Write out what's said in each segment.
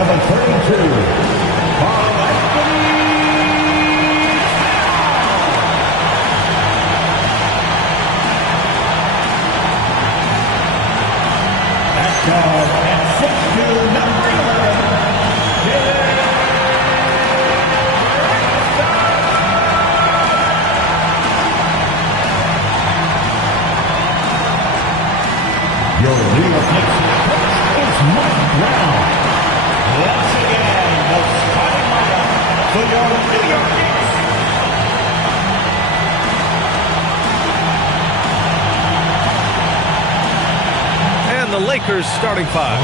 number 32. And 6 to number 11. Your New York Knicks coach is Mike Brown. Once again, the starting lineup for your New York Knicks. The Lakers starting five.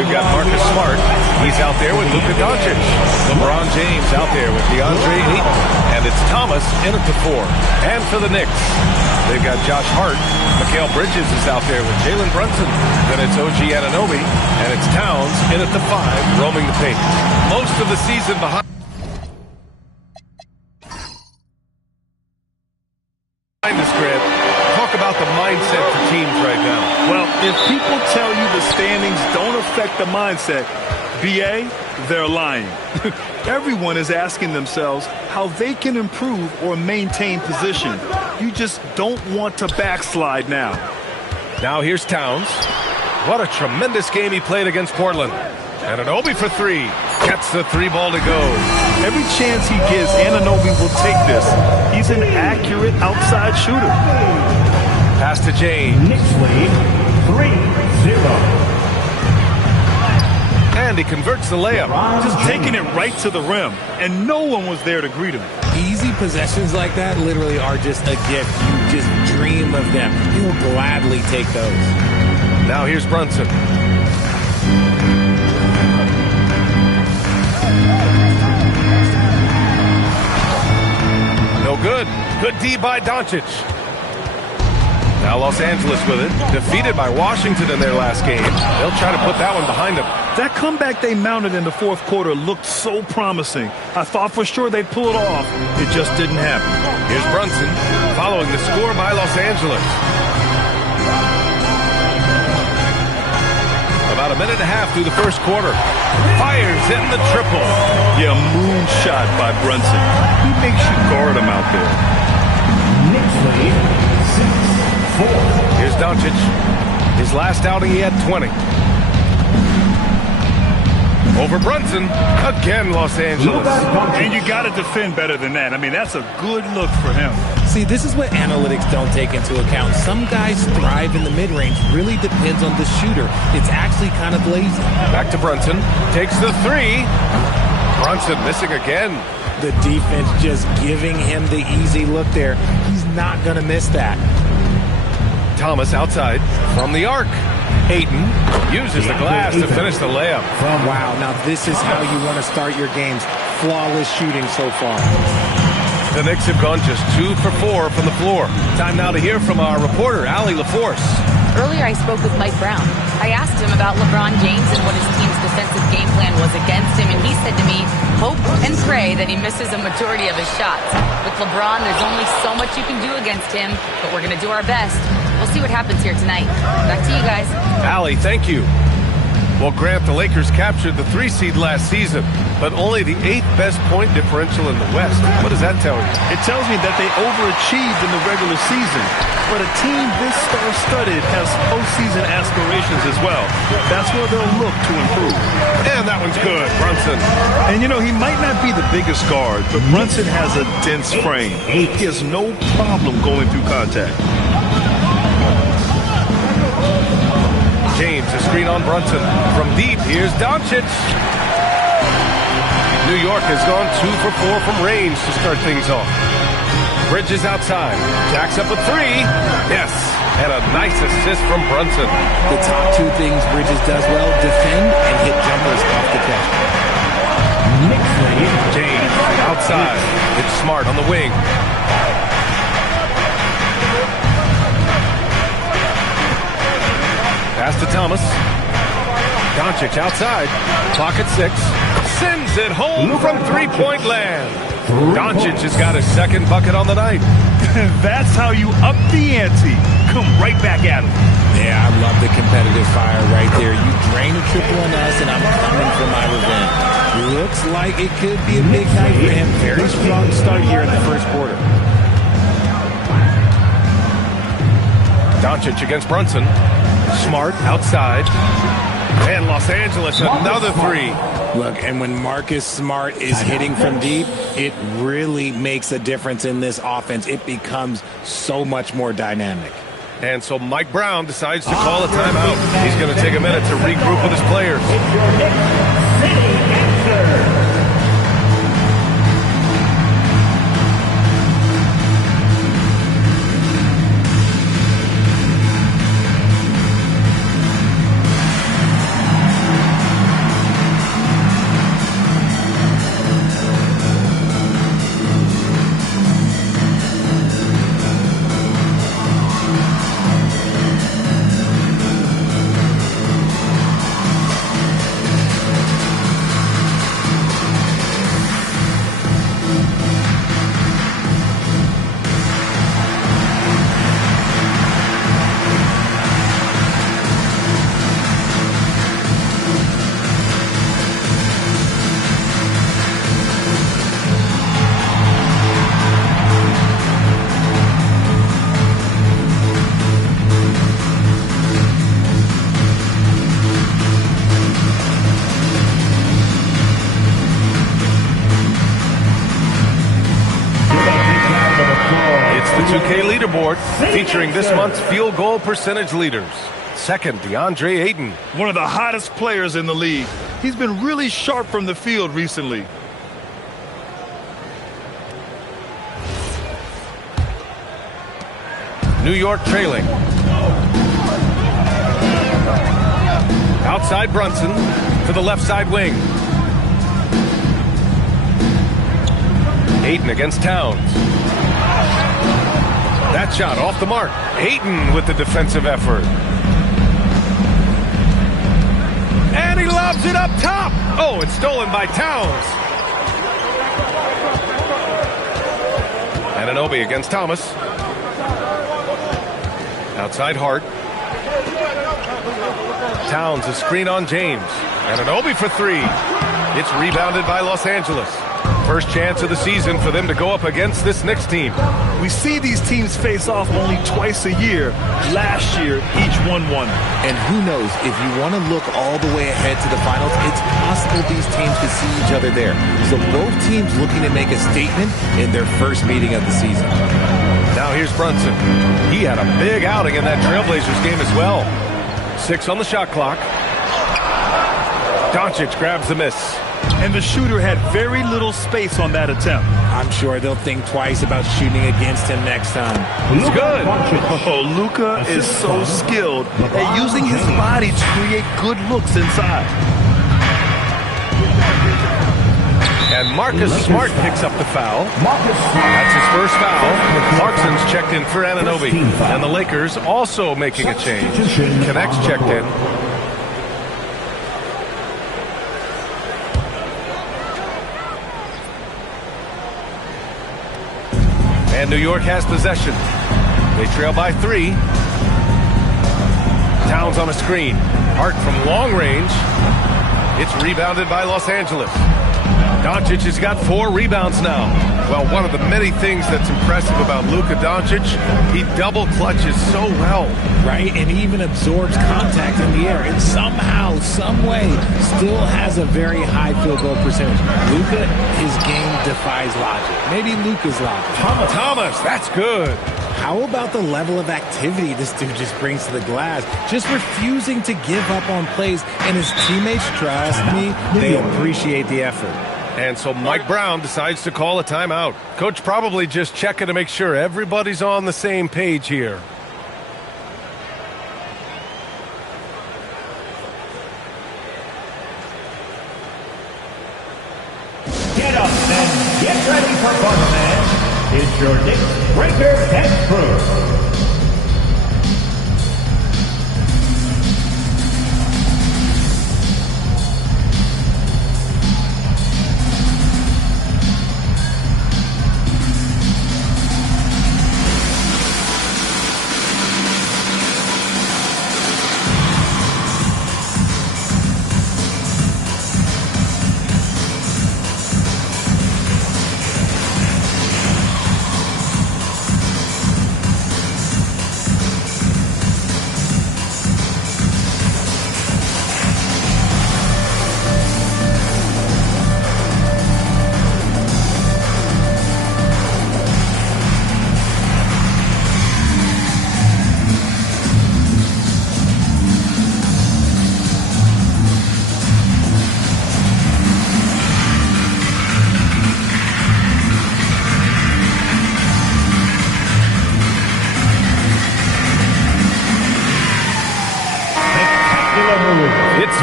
We've got Marcus Smart. He's out there with Luka Doncic. LeBron James out there with DeAndre Ayton. And it's Thomas in at the 4. And for the Knicks, they've got Josh Hart. Mikal Bridges is out there with Jalen Brunson. Then it's OG Anunoby. And it's Towns in at the 5, roaming the paint. Most of the season behind this grid. Talk about the mindset for teams right now. Well, if people tell you the standings don't affect the mindset, BA, they're lying. Everyone is asking themselves how they can improve or maintain position. You just don't want to backslide now. Now here's Towns. What a tremendous game he played against Portland. Anunoby for 3. Gets the 3 ball to go. Every chance he gets, Anunoby will take this. He's an accurate outside shooter. Pass to James. Knicks lead 3-0. And he converts the layup. Just taking it right to the rim, and no one was there to greet him. Easy possessions like that literally are just a gift. You just dream of them. He'll gladly take those. Now here's Brunson. No good. Good D by Doncic. Now Los Angeles with it. Defeated by Washington in their last game. They'll try to put that one behind them. That comeback they mounted in the fourth quarter looked so promising. I thought for sure they'd pull it off. It just didn't happen. Here's Brunson following the score by Los Angeles. About a minute and a half through the first quarter. Fires in the triple. Yeah, moonshot by Brunson. He makes you guard him out there. Knicks lead 6-4. Here's Doncic. His last outing, he had 20. Over Brunson. Again, Los Angeles. And you got to defend better than that. I mean, that's a good look for him. See, this is what analytics don't take into account. Some guys thrive in the mid-range. Really depends on the shooter. It's actually kind of lazy. Back to Brunson. Takes the 3. Brunson missing again. The defense just giving him the easy look there. He's not going to miss that. Thomas outside from the arc. Ayton uses the glass to finish the layup. Wow, now this is how you want to start your games. Flawless shooting so far. The Knicks have gone just 2 for 4 from the floor. Time now to hear from our reporter, Allie LaForce. Earlier I spoke with Mike Brown. I asked him about LeBron James and what his team's defensive game plan was against him, and he said to me, hope and pray that he misses a majority of his shots. With LeBron, there's only so much you can do against him, but we're going to do our best. We'll see what happens here tonight. Back to you guys. Allie, thank you. Well, Grant, the Lakers captured the 3 seed last season, but only the 8th best point differential in the West. What does that tell you? It tells me that they overachieved in the regular season. But a team this star-studded has postseason aspirations as well. That's where they'll look to improve. And that one's good, Brunson. And you know, he might not be the biggest guard, but Brunson has a dense frame. He has no problem going through contact. James, a screen on Brunson. From deep, here's Doncic. New York has gone 2 for 4 from range to start things off. Bridges outside. Jacks up a 3. Yes. And a nice assist from Brunson. The top 2 things Bridges does well, defend and hit jumpers off the catch. James outside. It's Smart on the wing. Pass to Thomas. Doncic outside. Clock at 6. Sends it home from three-point land. Doncic has got his second bucket on the night. That's how you up the ante. Come right back at him. Yeah, I love the competitive fire right there. You drain a triple on us, and I'm coming for my revenge. Looks like it could be a big night for him. Very strong start here in the first quarter. Doncic against Brunson. Smart outside. And Los Angeles, another three. Look, and when Marcus Smart is hitting from deep, it really makes a difference in this offense. It becomes so much more dynamic. And so Mike Brown decides to call a timeout. He's going to take a minute to regroup with his players. It's your Knicks City answer. The 2K leaderboard featuring this month's field goal percentage leaders. Second, DeAndre Ayton. One of the hottest players in the league. He's been really sharp from the field recently. New York trailing. Outside Brunson to the left side wing. Ayton against Towns. That shot off the mark. Ayton with the defensive effort. And he lobs it up top. Oh, it's stolen by Towns. Anunoby against Thomas. Outside Hart. Towns a screen on James. Anunoby for three. It's rebounded by Los Angeles. First chance of the season for them to go up against this Knicks team. We see these teams face off only twice a year. Last year, each won one. And who knows, if you want to look all the way ahead to the finals, it's possible these teams could see each other there. So both teams looking to make a statement in their first meeting of the season. Now here's Brunson. He had a big outing in that Trailblazers game as well. 6 on the shot clock. Doncic grabs the miss. And the shooter had very little space on that attempt. I'm sure they'll think twice about shooting against him next time. It's good. Oh, Luka is so skilled at using his body to create good looks inside. And Marcus Smart picks up the foul. That's his first foul. Clarkson's checked in for Anunoby. And the Lakers also making a change. Connects checked in. And New York has possession. They trail by 3. Towns on a screen. Hart from long range. It's rebounded by Los Angeles. Doncic has got 4 rebounds now. Well, one of the many things that's impressive about Luka Doncic, he double clutches so well. Right, and he even absorbs contact in the air. And somehow, some way, still has a very high field goal percentage. Luka, his game defies logic. Maybe Luka's logic. Thomas, that's good. How about the level of activity this dude just brings to the glass? Just refusing to give up on plays, and his teammates, trust me, they appreciate the effort. And so Mike Brown decides to call a timeout. Coach probably just checking to make sure everybody's on the same page here. Get up and get ready for fun, man. It's your Knicks Breaker and Crew.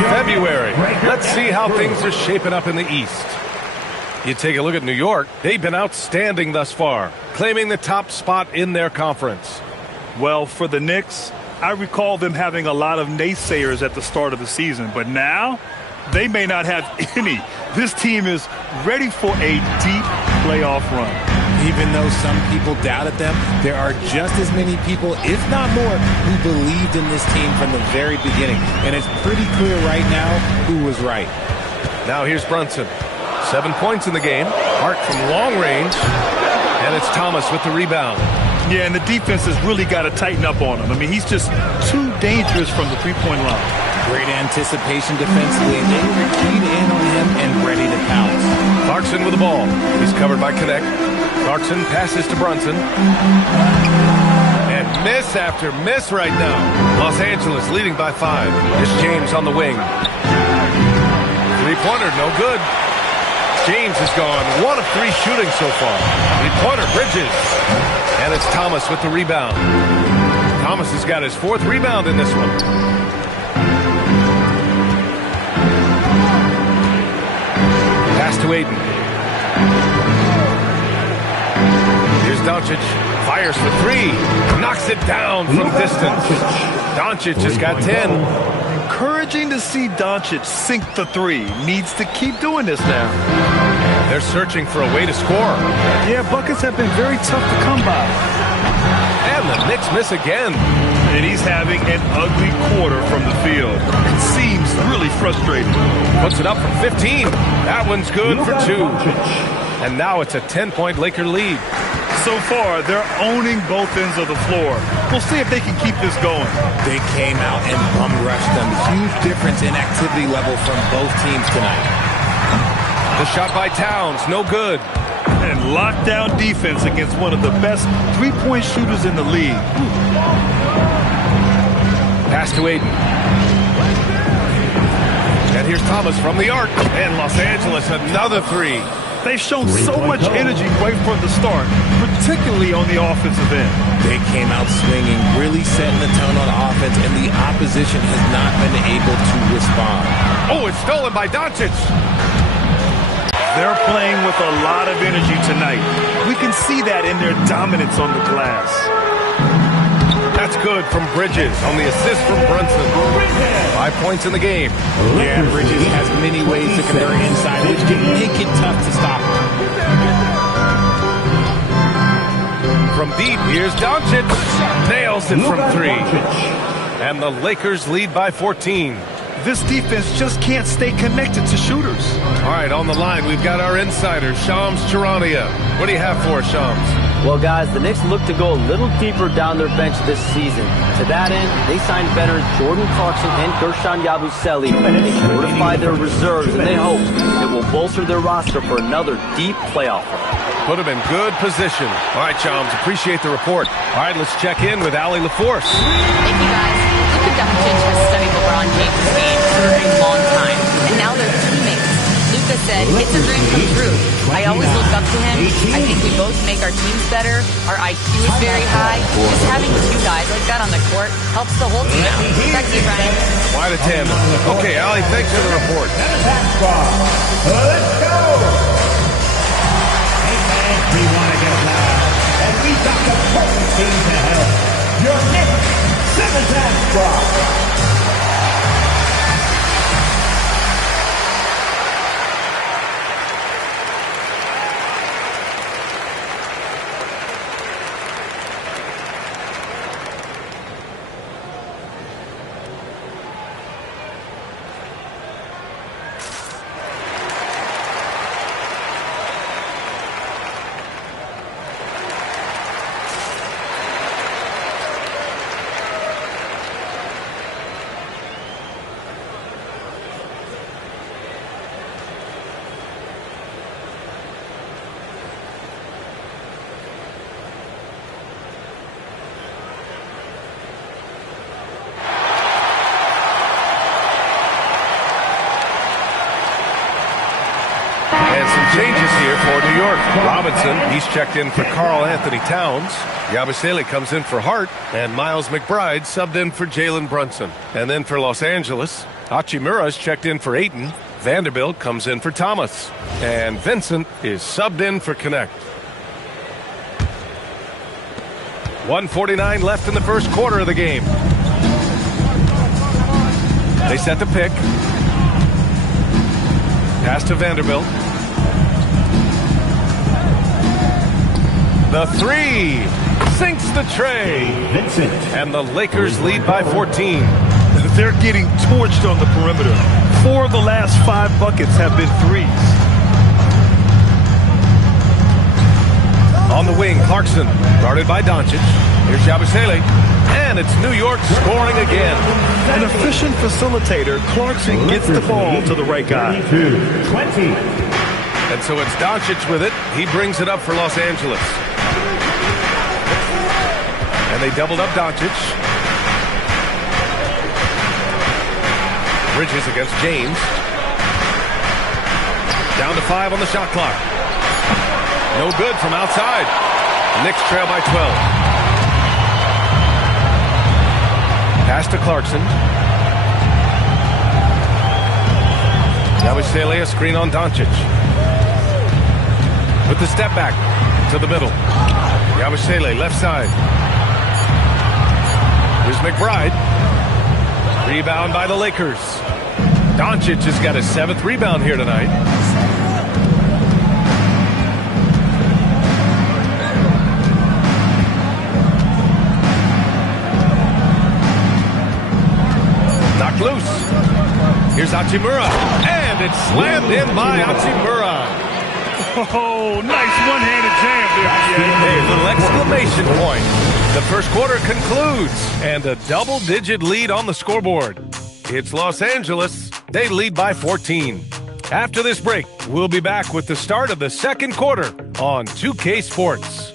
February. Let's see how things are shaping up in the East. You take a look at New York. They've been outstanding thus far, claiming the top spot in their conference. Well, for the Knicks, I recall them having a lot of naysayers at the start of the season, but now they may not have any. This team is ready for a deep playoff run. Even though some people doubted them, there are just as many people, if not more, who believed in this team from the very beginning. And it's pretty clear right now who was right. Now here's Brunson. 7 points in the game. Hart from long range. And it's Thomas with the rebound. Yeah, and the defense has really got to tighten up on him. I mean, he's just too dangerous from the three-point line. Great anticipation defensively, and they were keyed in on him and ready to pounce. Clarkson with the ball. He's covered by Connect. Clarkson passes to Brunson. And miss after miss right now. Los Angeles leading by 5. It's James on the wing. Three-pointer, no good. James has gone 1 of 3 shooting so far. Three-pointer, Bridges. And it's Thomas with the rebound. Thomas has got his 4th rebound in this one. Pass to Aiden. Here's Doncic. Fires for 3. Knocks it down from distance. Doncic just got 10. Encouraging to see Doncic sink the 3. Needs to keep doing this now. They're searching for a way to score. Yeah, buckets have been very tough to come by. And the Knicks miss again. And he's having an ugly quarter from the field. It seems really frustrating. Puts it up from 15. That one's good for 2. And now it's a 10-point Laker lead. So far, they're owning both ends of the floor. We'll see if they can keep this going. They came out and bum-rushed them. Huge difference in activity level from both teams tonight. The shot by Towns, no good. And lockdown defense against one of the best three-point shooters in the league. Pass to Aiden. And here's Thomas from the arc. And Los Angeles, another 3. They've shown so much energy right from the start, particularly on the offensive end. They came out swinging, really setting the tone on offense, and the opposition has not been able to respond. Oh, it's stolen by Doncic. They're playing with a lot of energy tonight. We can see that in their dominance on the glass. That's good from Bridges on the assist from Brunson. 5 points in the game. Yeah, Bridges has many ways to convert inside, which can make it tough to stop him. From deep, here's Doncic. Nails it from 3. And the Lakers lead by 14. This defense just can't stay connected to shooters. All right, on the line, we've got our insider, Shams Charania. What do you have for us, Shams? Well, guys, the Knicks look to go a little deeper down their bench this season. To that end, they signed veterans Jordan Clarkson and Gershon Yabusele to fortify their reserves, and they hope it will bolster their roster for another deep playoff run. Put them in good position. All right, Shams, appreciate the report. All right, let's check in with Allie LaForce. Thank you, guys. Luka Doncic has studied LeBron James' game for a long time, and now they're teammates. Luka said, "It's a dream come true. I always look up to him. I think we both make our teams better. Our IQ is very high. Just having 2 guys like that on the court helps the whole team out." Back to you, Brian. Quite a tandem. Okay, Allie, thanks for the report. Let's go! Hey, fans, we want to get loud, and we got the perfect team to help. Your Knicks 7-man squad. Changes here for New York. Robinson, he's checked in for Karl Anthony Towns. Yabusele comes in for Hart. And Miles McBride subbed in for Jalen Brunson. And then for Los Angeles, Hachimura's checked in for Ayton. Vanderbilt comes in for Thomas. And Vincent is subbed in for Connect. 1:49 left in the first quarter of the game. They set the pick. Pass to Vanderbilt. The three sinks the tray. Vincent. And the Lakers lead by 14. They're getting torched on the perimeter. 4 of the last 5 buckets have been threes. On the wing, Clarkson, guarded by Doncic. Here's Yabusele, and it's New York scoring again. An efficient facilitator, Clarkson gets the ball to the right guy. 20. And so it's Doncic with it. He brings it up for Los Angeles. And they doubled up Doncic. Bridges against James. Down to 5 on the shot clock. No good from outside. Knicks trail by 12. Pass to Clarkson. Yabusele, a screen on Doncic. With the step back to the middle. Yabusele, left side. Here's McBride. Rebound by the Lakers. Doncic has got his 7th rebound here tonight. Knocked loose. Here's Hachimura. And it's slammed in by Hachimura. Oh, nice one-handed jam there. A little exclamation point. The first quarter concludes, and a double-digit lead on the scoreboard. It's Los Angeles. They lead by 14. After this break, we'll be back with the start of the second quarter on 2K Sports.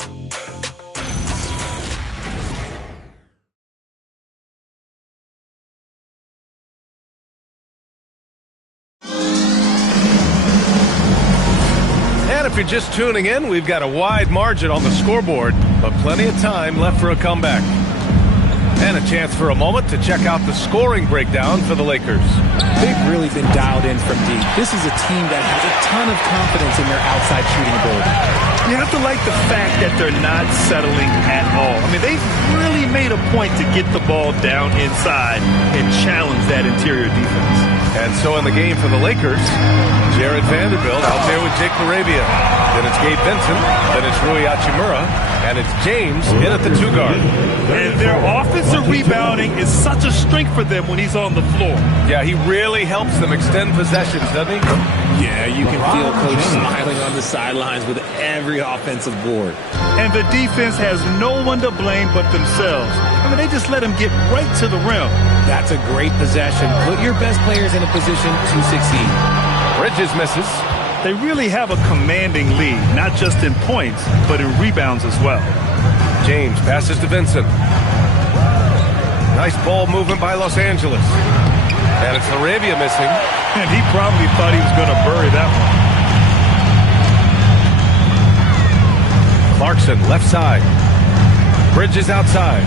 And if you're just tuning in, we've got a wide margin on the scoreboard, but plenty of time left for a comeback. And a chance for a moment to check out the scoring breakdown for the Lakers. They've really been dialed in from deep. This is a team that has a ton of confidence in their outside shooting ability. You have to like the fact that they're not settling at all. I mean, they've really made a point to get the ball down inside and challenge that interior defense. And so in the game for the Lakers, Jared Vanderbilt out there with Jake LaRavia. Then it's Gabe Vincent. Then it's Rui Hachimura. And it's James in at the 2 guard. And their offensive rebounding is such a strength for them when he's on the floor. Yeah, he really helps them extend possessions, doesn't he? Yeah, you can feel Coach smiling on the sidelines with every offensive board. And the defense has no one to blame but themselves. I mean, they just let him get right to the rim. That's a great possession. Put your best players in a position to succeed. Bridges misses. They really have a commanding lead, not just in points, but in rebounds as well. James passes to Vincent. Nice ball movement by Los Angeles. And it's LaRavia missing. And he probably thought he was going to bury that one. Clarkson, left side. Bridges outside.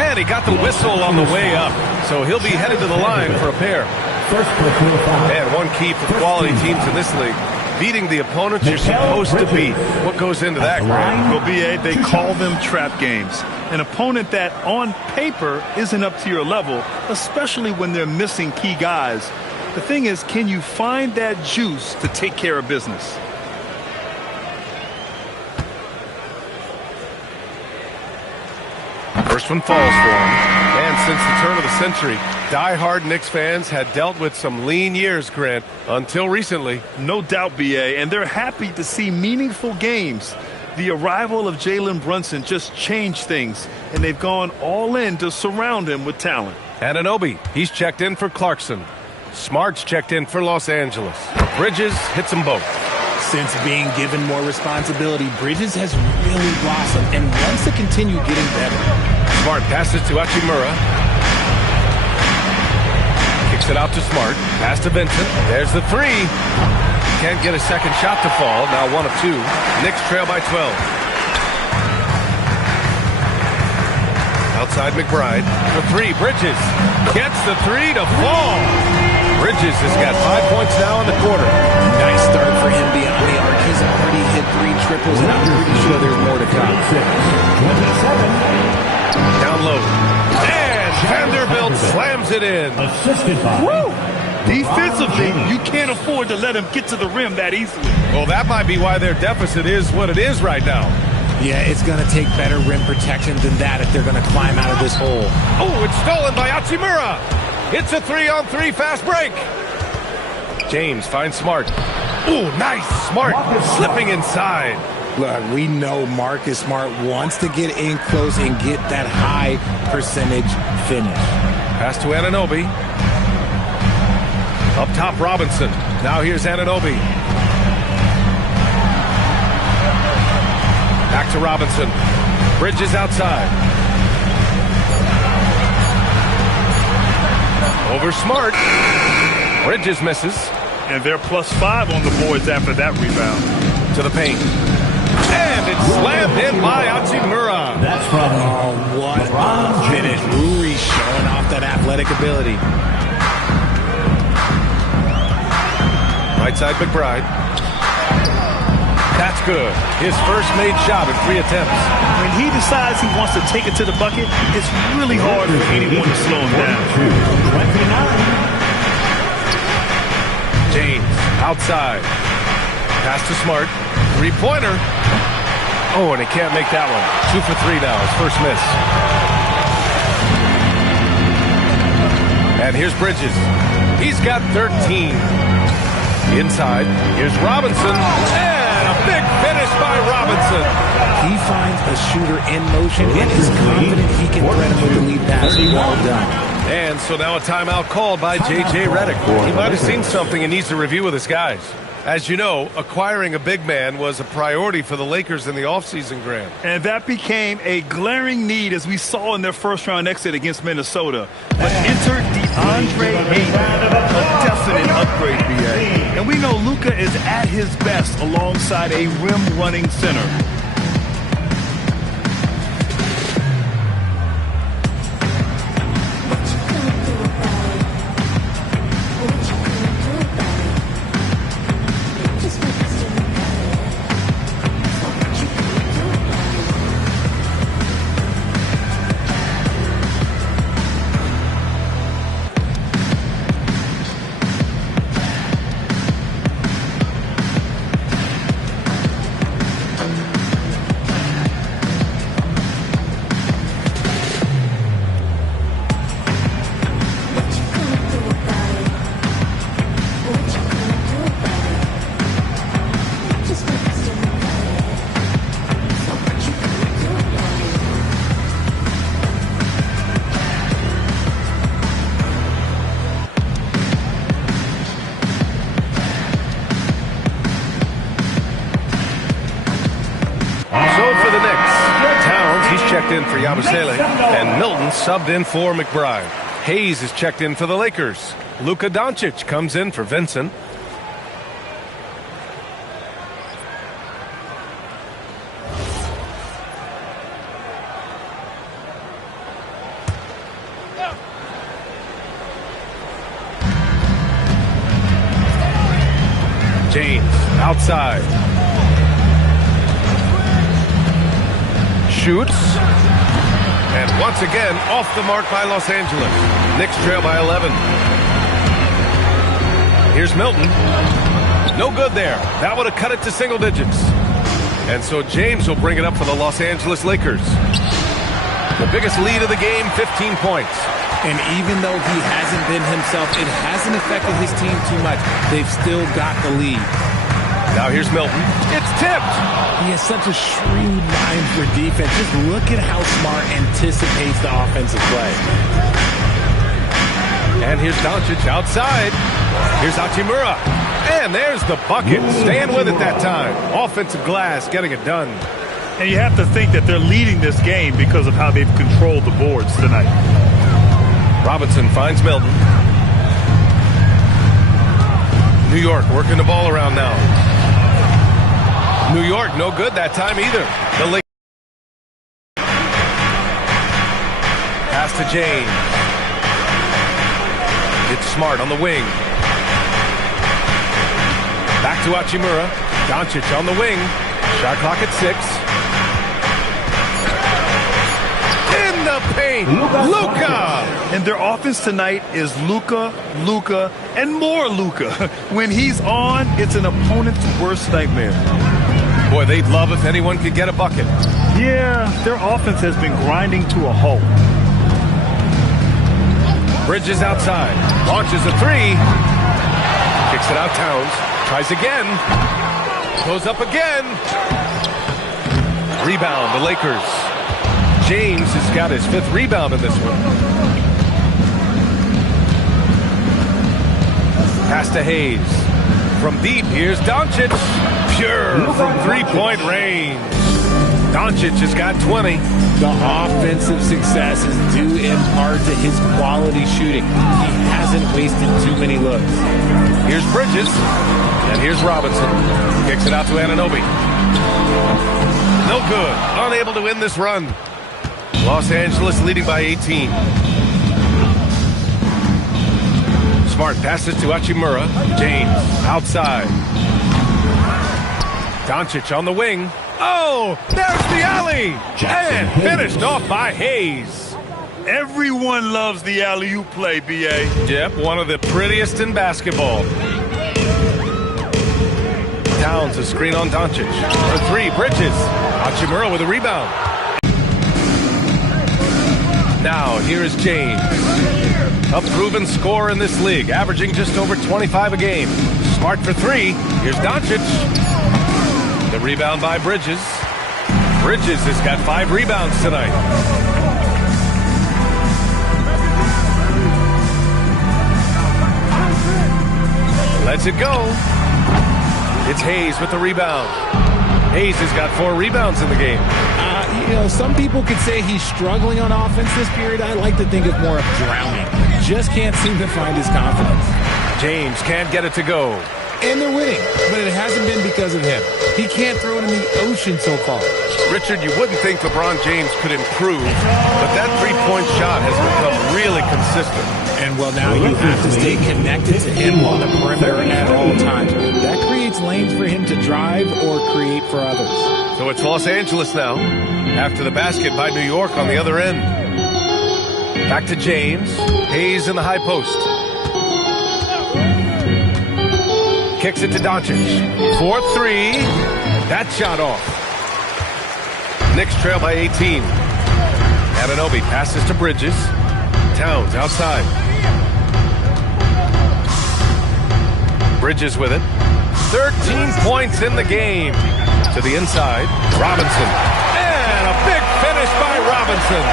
And he got the whistle on the way up. So he'll be headed to the line for a pair. And one key for quality teams in this league, beating the opponents you're supposed to beat. What goes into that, Greg? Well, BA, they call them trap games. An opponent that on paper isn't up to your level, especially when they're missing key guys. The thing is, can you find that juice to take care of business? First one falls for him. And since the turn of the century, die-hard Knicks fans had dealt with some lean years, Grant, until recently. No doubt, BA, and they're happy to see meaningful games. The arrival of Jalen Brunson just changed things, and they've gone all in to surround him with talent. Anunoby, he's checked in for Clarkson. Smart's checked in for Los Angeles. Bridges hits them both. Since being given more responsibility, Bridges has really blossomed and wants to continue getting better. Smart passes to Hachimura. Kicks it out to Smart. Pass to Vincent. There's the 3. Can't get a second shot to fall. Now 1 of 2. Knicks trail by 12. Outside McBride. The three, Bridges. Gets the three to fall. Bridges has got 5 points now in the quarter. Nice start for him beyond the arc. He's already hit 3 triples, and I'm pretty sure there's more to come. 27. Down low. And Vanderbilt slams it in. Assisted by. Woo! Defensively, you can't afford to let him get to the rim that easily. Well, that might be why their deficit is what it is right now. Yeah, it's going to take better rim protection than that if they're going to climb out of this hole. Oh, it's stolen by Hachimura. It's a 3-on-3 fast break. James finds Smart. Oh, nice. Smart slipping inside. Look, we know Marcus Smart wants to get in close and get that high percentage finish. Pass to Anunoby. Up top, Robinson. Now here's Anunoby. Back to Robinson. Bridges outside. Over Smart. Bridges misses. And they're +5 on the boards after that rebound. To the paint. And it's slammed in by Hachimura. That's from What a finish. Rui showing off that athletic ability. Right side, McBride. That's good. His first made shot in 3 attempts. When he decides he wants to take it to the bucket, it's really hard for anyone to slow him down. 29. James outside. Pass to Smart. 3-pointer. Oh, and he can't make that one. 2 for 3 now. His first miss. And here's Bridges. He's got 13. Inside. Here's Robinson. And a big finish by Robinson. He finds a shooter in motion and is confident he can thread him with the lead pass. Well done. And so now a timeout called by J.J. Redick. He might have seen something and needs to review with his guys. As you know, acquiring a big man was a priority for the Lakers in the offseason, Grant. And that became a glaring need, as we saw in their first-round exit against Minnesota. But entered DeAndre Ayton, a definite upgrade, B.A. And we know Luka is at his best alongside a rim-running center. In for Yabusele, and Milton subbed in for McBride. Hayes is checked in for the Lakers. Luka Doncic comes in for Vincent. James outside. Shoots. And once again, off the mark by Los Angeles. Knicks trail by 11. Here's Milton. No good there. That would have cut it to single digits. And so James will bring it up for the Los Angeles Lakers. The biggest lead of the game, 15 points. And even though he hasn't been himself, it hasn't affected his team too much. They've still got the lead. Now here's Milton. It's tipped. He has such a shrewd mind for defense. Just look at how Smart anticipates the offensive play. And here's Doncic outside. Here's Hachimura. And there's the bucket. Staying with it that time. Offensive glass, getting it done. And you have to think that they're leading this game because of how they've controlled the boards tonight. Robinson finds Milton. New York working the ball around now. New York, no good that time either. The Lakers. to James. It's Smart on the wing. Back to Hachimura. Doncic on the wing. Shot clock at 6. In the paint. Luka! And their offense tonight is Luka, Luka, and more Luka. When he's on, it's an opponent's worst nightmare. Boy, they'd love if anyone could get a bucket. Yeah, their offense has been grinding to a halt. Bridges outside. Launches a 3. Kicks it out Towns. Tries again. Goes up again. Rebound, the Lakers. James has got his 5th rebound in this one. Pass to Hayes. From deep, here's Doncic. Pure from 3-point range. Doncic has got 20. The offensive success is due in part to his quality shooting. He hasn't wasted too many looks. Here's Bridges. And here's Robinson. Kicks it out to Anunoby. No good. Unable to win this run. Los Angeles leading by 18. Smart passes to Hachimura. James outside. Doncic on the wing. Oh, there's the alley. And finished off by Hayes. Everyone loves the alley-oop play, B.A. Yep, one of the prettiest in basketball. Towns a screen on Doncic. For 3, Bridges. Hachimura with a rebound. Now, here is James. A proven scorer in this league, averaging just over 25 a game. Smart for 3. Here's Doncic. The rebound by Bridges. Bridges has got 5 rebounds tonight. Lets it go. It's Hayes with the rebound. Hayes has got 4 rebounds in the game. You know, some people could say he's struggling on offense this period. I like to think of more of drowning. Just can't seem to find his confidence. James can't get it to go. And they're winning, but it hasn't been because of him. He can't throw it in the ocean so far. Richard, you wouldn't think LeBron James could improve, but that 3-point shot has become really consistent. And, well, now you have to stay connected to him on the perimeter at all times. That creates lanes for him to drive or create for others. So it's Los Angeles now, after the basket by New York on the other end. Back to James. Hayes in the high post. Kicks it to Doncic. 4-3. That shot off. Knicks trail by 18. Anunoby passes to Bridges. Towns outside. Bridges with it. 13 points in the game. To the inside. Robinson. And a big finish by Robinson.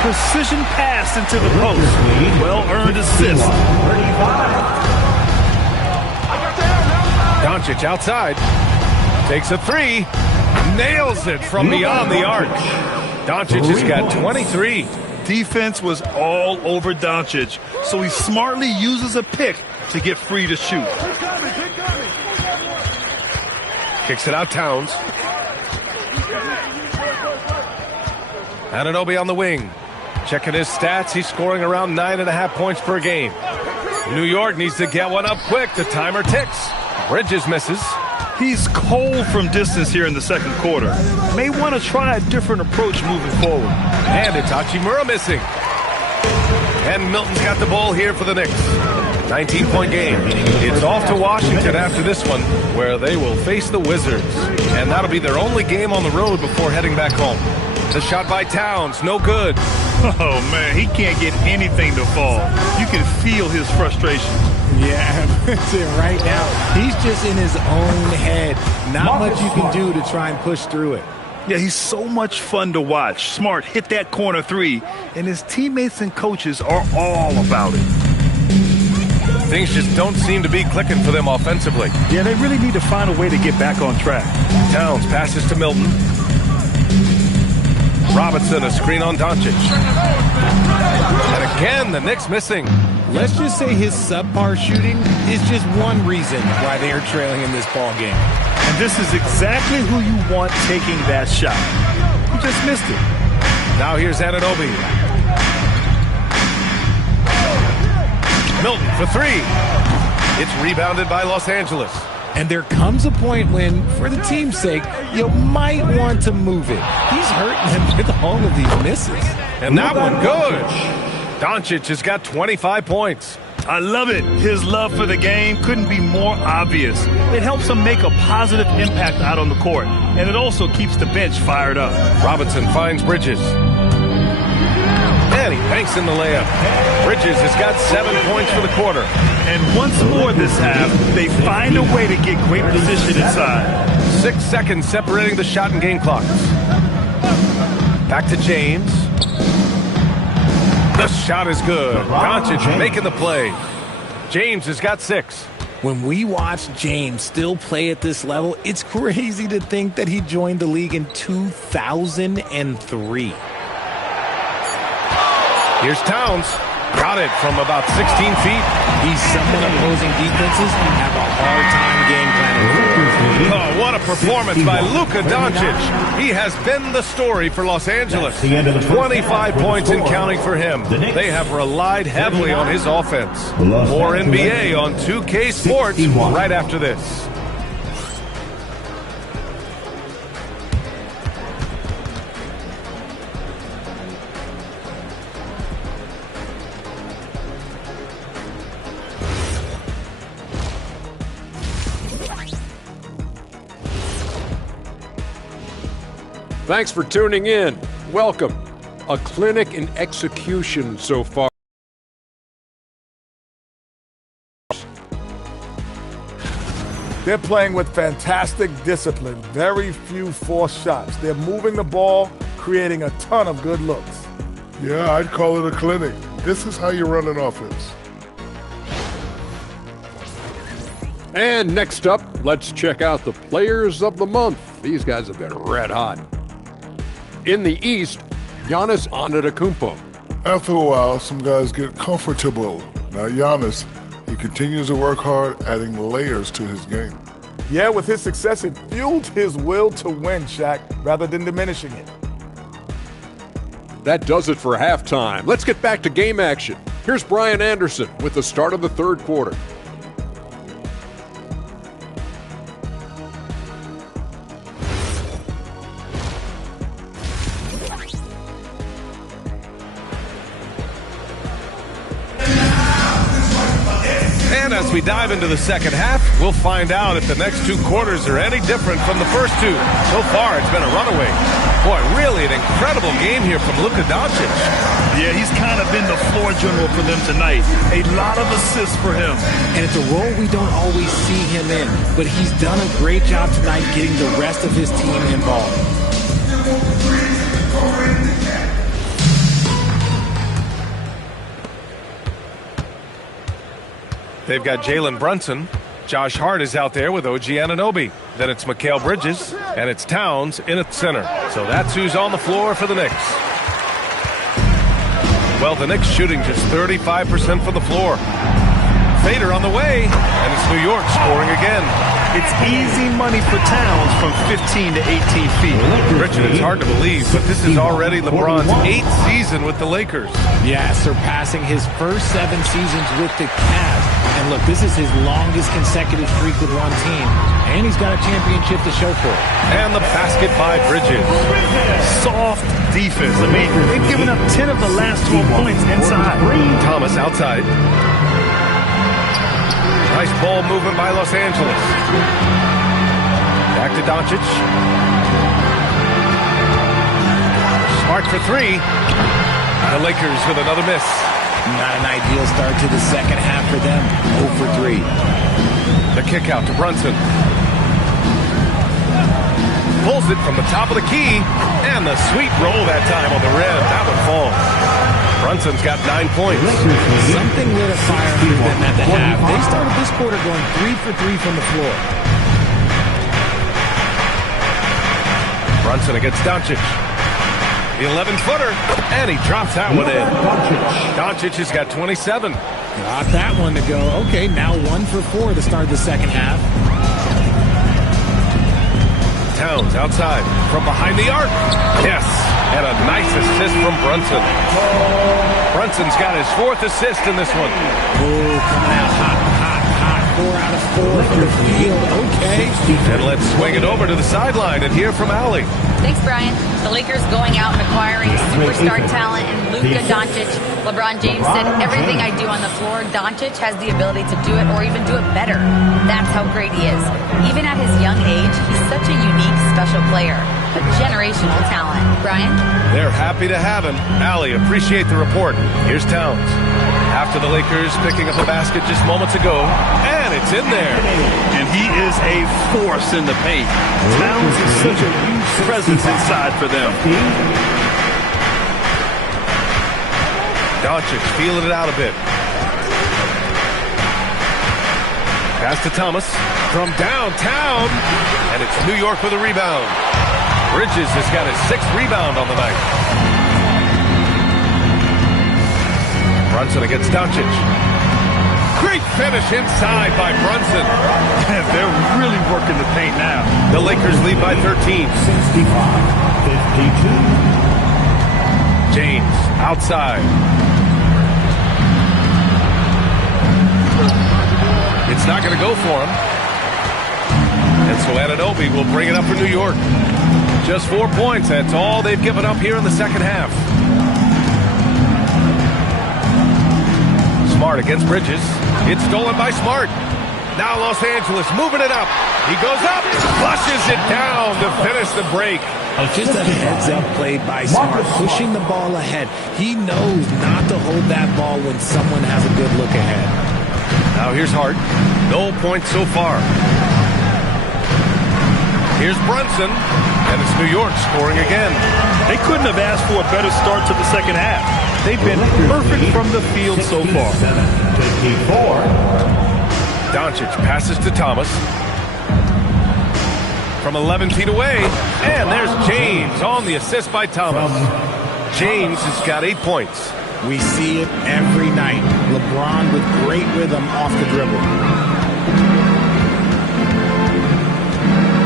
Precision pass into the post. Well-earned assist. Doncic outside. Takes a 3. Nails it from beyond the arc. Doncic has got 23. Defense was all over Doncic, so he smartly uses a pick to get free to shoot. Kicks it out Towns. Anunoby on the wing. Checking his stats, he's scoring around 9.5 points per game. New York needs to get one up quick. The timer ticks. Bridges misses. He's cold from distance here in the second quarter. May want to try a different approach moving forward. And it's Hachimura missing. And Milton's got the ball here for the Knicks. 19-point game. It's off to Washington after this one, where they will face the Wizards. And that'll be their only game on the road before heading back home. The shot by Towns, no good. Oh, man, he can't get anything to fall. You can feel his frustration. Yeah, that's it right now. He's just in his own head. Not much you can do to try and push through it. Yeah, he's so much fun to watch. Smart hit that corner 3, and his teammates and coaches are all about it. Things just don't seem to be clicking for them offensively. Yeah, they really need to find a way to get back on track. Towns passes to Milton. Robinson, a screen on Doncic. And again, the Knicks missing. Let's just say his subpar shooting is just one reason why they are trailing in this ball game. And this is exactly who you want taking that shot. He just missed it. Now here's Anunoby. Milton for three. It's rebounded by Los Angeles. And there comes a point when, for the team's sake, you might want to move it. He's hurting them with all of these misses. And that one good. Doncic has got 25 points. I love it. His love for the game couldn't be more obvious. It helps him make a positive impact out on the court, and it also keeps the bench fired up. Robinson finds Bridges. And he banks in the layup. Bridges has got 7 points for the quarter. And once more this half, they find a way to get great position inside. 6 seconds separating the shot and game clocks. Back to James. The shot is good. Doncic making the play. James has got 6. When we watch James still play at this level, it's crazy to think that he joined the league in 2003. Here's Towns. Got it from about 16 feet. He's someone opposing defenses have a hard time game planning. Oh, what a performance by Luka Doncic. He has been the story for Los Angeles. 25 points and counting for him. They have relied heavily on his offense. More NBA on 2K Sports right after this. Thanks for tuning in. Welcome. A clinic in execution so far. They're playing with fantastic discipline. Very few forced shots. They're moving the ball, creating a ton of good looks. Yeah, I'd call it a clinic. This is how you run an offense. And next up, let's check out the players of the month. These guys have been red hot. In the East, Giannis Antetokounmpo. After a while, some guys get comfortable. Now Giannis, he continues to work hard, adding layers to his game. Yeah, with his success, it fueled his will to win, Shaq, rather than diminishing it. That does it for halftime. Let's get back to game action. Here's Brian Anderson with the start of the third quarter. And as we dive into the second half, we'll find out if the next 2 quarters are any different from the first 2. So far, it's been a runaway. Boy, really an incredible game here from Luka Doncic. Yeah, he's kind of been the floor general for them tonight. A lot of assists for him. And it's a role we don't always see him in, but he's done a great job tonight getting the rest of his team involved. They've got Jalen Brunson. Josh Hart is out there with OG Anunoby. Then it's Mikal Bridges, and it's Towns in at center. So that's who's on the floor for the Knicks. Well, the Knicks shooting just 35% from the floor. Fader on the way, and it's New York scoring again. It's easy money for Towns from 15 to 18 feet. Richard, it's hard to believe, but this is already LeBron's 8th season with the Lakers. Yeah, surpassing his first 7 seasons with the Cavs. And look, this is his longest consecutive streak with one team. And he's got a championship to show for it. And the basket by Bridges. Soft defense. I mean, they've given up 10 of the last 12 points inside. Thomas outside. Nice ball movement by Los Angeles. Back to Doncic. Smart for 3. The Lakers with another miss. Not an ideal start to the second half for them. 0 for 3. The kick out to Brunson. Pulls it from the top of the key. And the sweet roll that time on the rim. That one falls. Brunson's got 9 points. Something lit a fire under them at the half. They started this quarter going 3 for 3 from the floor. Brunson against Doncic. The 11-footer, and he drops that one in. Doncic has got 27. Got that one to go. Okay, now 1 for 4 to start the second half. Towns outside from behind the arc. Yes, and a nice assist from Brunson. Brunson's got his 4th assist in this one. Oh, coming out hot. 4 out of 4 from the field. Okay. And let's swing it over to the sideline and hear from Allie. Thanks, Brian. The Lakers going out and acquiring superstar talent and Luka Doncic. LeBron James said, everything I do on the floor, Doncic has the ability to do it or even do it better. That's how great he is. Even at his young age, he's such a unique, special player. A generational talent. Brian? They're happy to have him. Allie, appreciate the report. Here's Towns. After the Lakers picking up a basket just moments ago, and it's in there. And he is a force in the paint. Towns is such a huge presence inside for them. Doncic feeling it out a bit. Pass to Thomas from downtown, and it's New York with a rebound. Bridges has got his 6th rebound on the night. Brunson against Doncic. Great finish inside by Brunson. They're really working the paint now. The Lakers lead by 13. 65-52. James outside. It's not going to go for him. And so Anunoby will bring it up for New York. Just 4 points. That's all they've given up here in the second half. Smart against Bridges. It's stolen by Smart. Now Los Angeles moving it up. He goes up, flushes it down to finish the break. Just a heads-up play by Smart, pushing the ball ahead. He knows not to hold that ball when someone has a good look ahead. Now here's Hart. No points so far. Here's Brunson, and it's New York scoring again. They couldn't have asked for a better start to the second half. They've been perfect from the field so far. 54. Doncic passes to Thomas. From 11 feet away, and there's James on the assist by Thomas. James has got 8 points. We see it every night. LeBron with great rhythm off the dribble.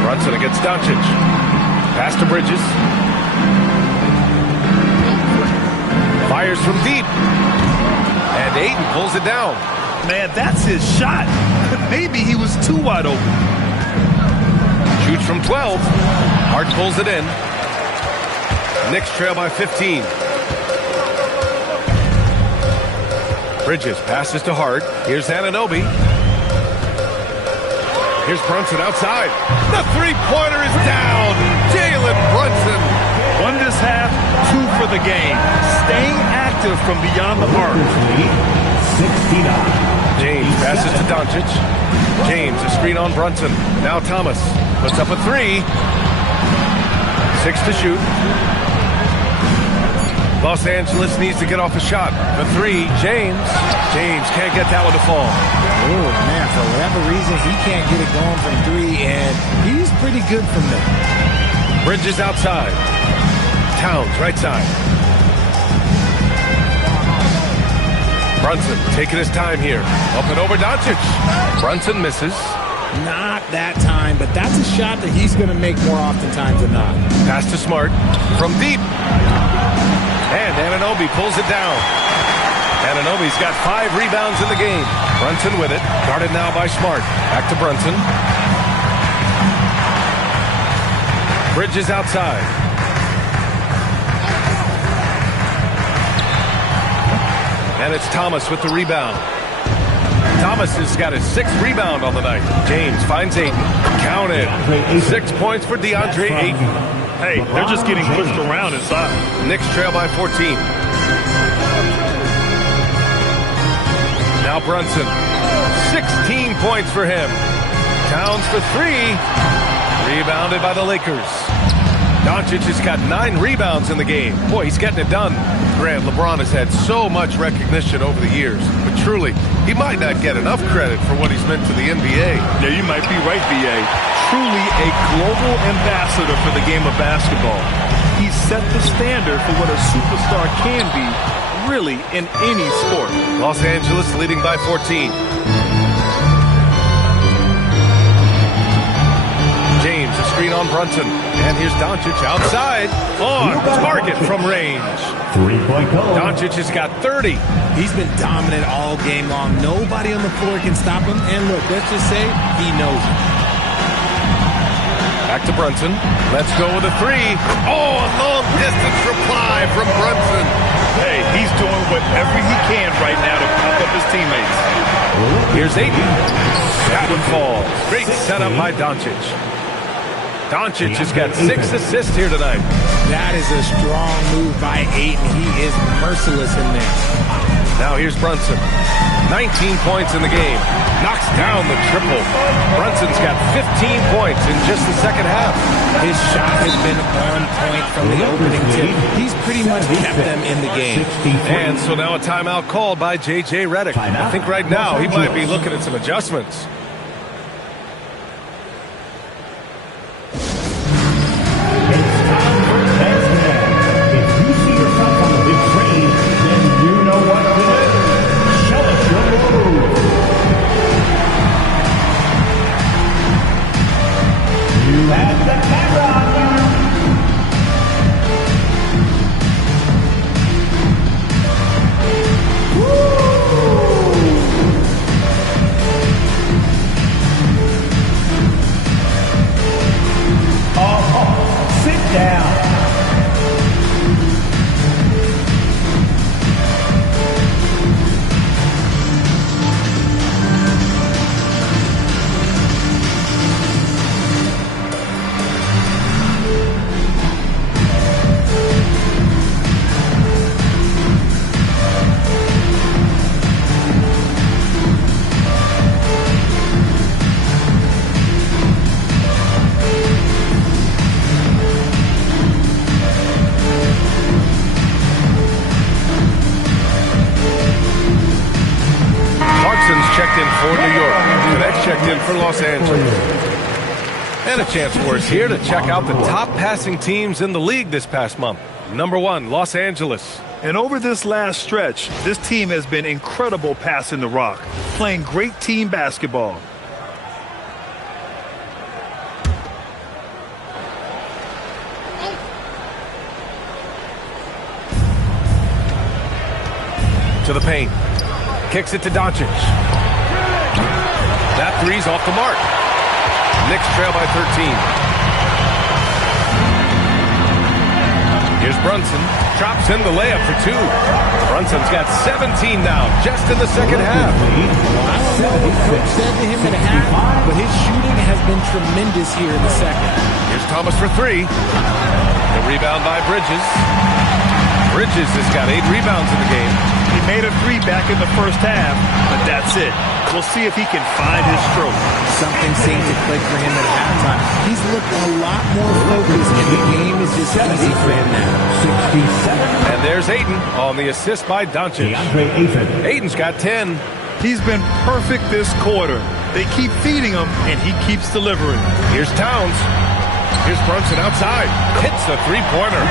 Brunson against Doncic. Pass to Bridges. Fires from deep. And Ayton pulls it down. Man, that's his shot. Maybe he was too wide open. Shoots from 12. Hart pulls it in. Knicks trail by 15. Bridges passes to Hart. Here's Anunoby. Here's Brunson outside. The three-pointer is down. Jalen Brunson. Won this half, 2 for the game. Staying active from beyond the arc. 69. James passes to Doncic. James, a screen on Brunson. Now Thomas puts up a 3. 6 to shoot. Los Angeles needs to get off a shot. The 3, James. James can't get that one to fall. Oh, man, for whatever reason, he can't get it going from 3, and he's pretty good from there. Bridges outside. Towns, right side. Brunson taking his time here. Up and over Doncic. Brunson misses. Not that time, but that's a shot that he's going to make more oftentimes than not. Pass to Smart. From deep. And Anunoby pulls it down. Anunoby's got 5 rebounds in the game. Brunson with it. Guarded now by Smart. Back to Brunson. Bridges outside. And it's Thomas with the rebound. Thomas has got his 6th rebound on the night. James finds Ayton. Counted. 6 points for DeAndre Ayton. Hey, they're just getting pushed around inside. Knicks trail by 14. Now Brunson. 16 points for him. Towns for 3. Rebounded by the Lakers. Doncic has got 9 rebounds in the game. Boy, he's getting it done. Grant, LeBron has had so much recognition over the years, but truly, he might not get enough credit for what he's meant to the NBA. Yeah, you might be right, B.A. Truly a global ambassador for the game of basketball. He set the standard for what a superstar can be, really, in any sport. Los Angeles leading by 14. James, a screen on Brunson. And here's Doncic outside. On target from range. 3-point goal. Doncic has got 30. He's been dominant all game long. Nobody on the floor can stop him. And look, let's just say he knows it. Back to Brunson. Let's go with a three. Oh, a long-distance reply from Brunson. Hey, he's doing whatever he can right now to pump up his teammates. Here's Ayton. That one falls. Great setup by Doncic. Doncic has got 6 assists here tonight. That is a strong move by Ayton. He is merciless in there. Now here's Brunson. 19 points in the game. Knocks down the triple. Brunson's got 15 points in just the second half. His shot has been on point from the opening tip. He's pretty much kept them in the game. And so now a timeout called by J.J. Redick. I think right now he might be looking at some adjustments. Checked in for New York. The Knicks checked in for Los Angeles. And a chance for us here to check out the top passing teams in the league this past month. Number 1, Los Angeles. And over this last stretch, this team has been incredible passing the rock, playing great team basketball. To the paint. Kicks it to Doncic. That three's off the mark. Knicks trail by 13. Here's Brunson. Drops in the layup for 2. Brunson's got 17 now, just in the second half. Well, I don't know what Coach said to him at half, but his shooting has been tremendous here in the second. Here's Thomas for 3. The rebound by Bridges. Bridges has got 8 rebounds in the game. He made a 3 back in the first half, but that's it. We'll see if he can find his stroke. Something seemed to click for him at halftime. He's looked a lot more focused, and the game is just easy for him now. 67. And there's Ayton on the assist by Doncic. Ayton's got 10. He's been perfect this quarter. They keep feeding him, and he keeps delivering. Here's Towns. Here's Brunson outside. Hits a three-pointer.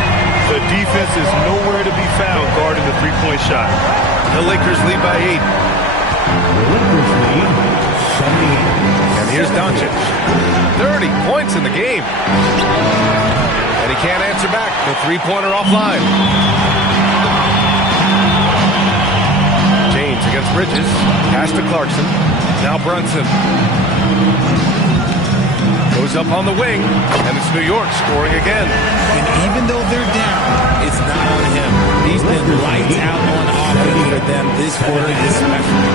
The defense is nowhere to be found guarding the three-point shot. The Lakers lead by 8. And here's Doncic. 30 points in the game. And he can't answer back. The three-pointer offline. James against Bridges. Pass to Clarkson. Now Brunson. Goes up on the wing, and it's New York scoring again. And even though they're down, it's not on him. He's been lights out on offense for them this quarter especially.